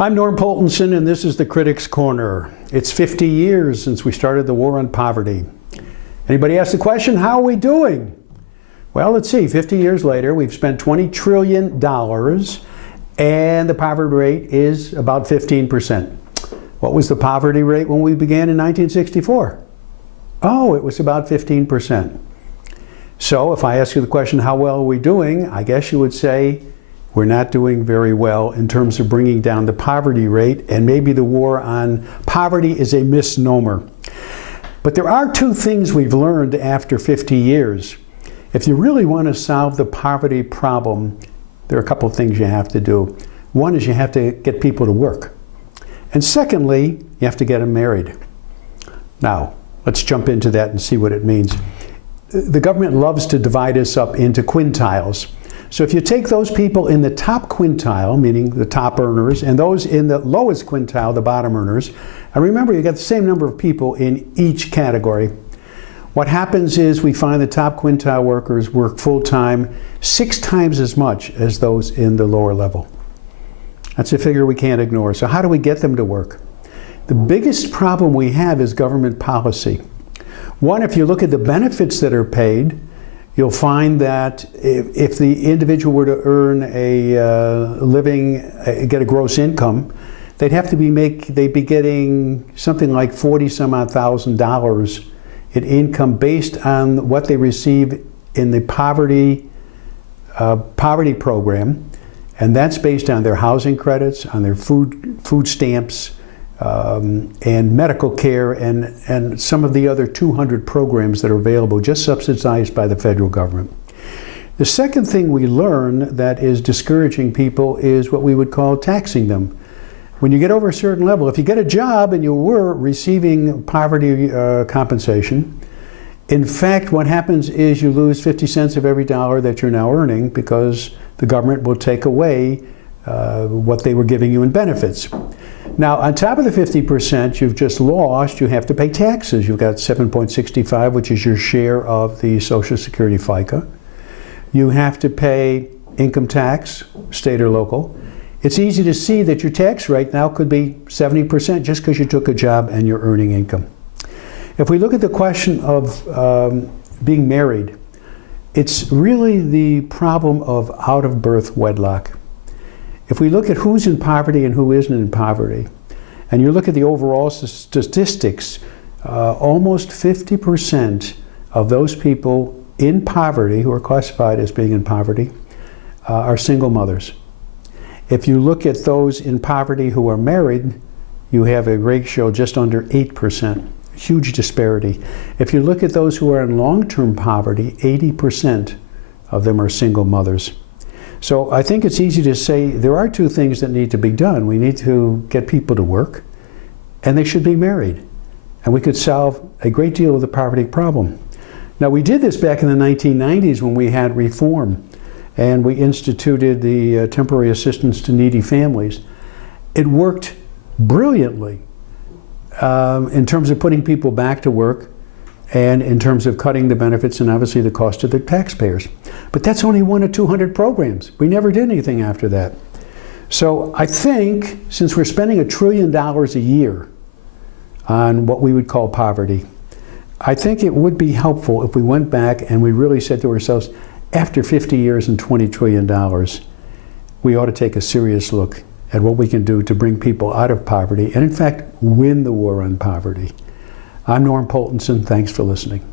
I'm Norm Poltenson, and this is the Critics' Corner. It's 50 years since we started the war on poverty. Anybody ask the question, how are we doing? Well, let's see, 50 years later, we've spent $20 trillion, and the poverty rate is about 15%. What was the poverty rate when we began in 1964? Oh, it was about 15%. So if I ask you the question, how well are we doing? I guess you would say, we're not doing very well in terms of bringing down the poverty rate, and maybe the war on poverty is a misnomer. But there are two things we've learned after 50 years. If you really want to solve the poverty problem, there are a couple of things you have to do. One is you have to get people to work. And secondly, you have to get them married. Now, let's jump into that and see what it means. The government loves to divide us up into quintiles. So if you take those people in the top quintile, meaning the top earners, and those in the lowest quintile, the bottom earners, and remember you got the same number of people in each category. What happens is we find the top quintile workers work full-time 6 times as much as those in the lower level. That's a figure we can't ignore. So how do we get them to work? The biggest problem we have is government policy. One, if you look at the benefits that are paid, you'll find that if the individual were to earn a get a gross income, they'd be getting something like $40-some odd thousand in income based on what they receive in the poverty program, and that's based on their housing credits, on their food stamps, and medical care, and some of the other 200 programs that are available, just subsidized by the federal government. The second thing we learn that is discouraging people is what we would call taxing them. When you get over a certain level, if you get a job and you were receiving poverty compensation, in fact, what happens is you lose 50 cents of every dollar that you're now earning because the government will take away what they were giving you in benefits. Now, on top of the 50% you've just lost, you have to pay taxes. You've got 7.65, which is your share of the Social Security FICA. You have to pay income tax, state or local. It's easy to see that your tax rate now could be 70% just because you took a job and you're earning income. If we look at the question of being married, it's really the problem of out-of-birth wedlock. If we look at who's in poverty and who isn't in poverty, and you look at the overall statistics, almost 50% of those people in poverty who are classified as being in poverty are single mothers. If you look at those in poverty who are married, you have a ratio just under 8%. Huge disparity. If you look at those who are in long-term poverty, 80% of them are single mothers. So I think it's easy to say there are two things that need to be done. We need to get people to work, and they should be married. And we could solve a great deal of the poverty problem. Now, we did this back in the 1990s when we had reform, and we instituted the temporary assistance to needy families. It worked brilliantly in terms of putting people back to work, and in terms of cutting the benefits and obviously the cost to the taxpayers. But that's only one of 200 programs. We never did anything after that. So I think since we're spending $1 trillion a year on what we would call poverty, I think it would be helpful if we went back and we really said to ourselves, after 50 years and $20 trillion, we ought to take a serious look at what we can do to bring people out of poverty and in fact win the war on poverty. I'm Norm Poltenson. Thanks for listening.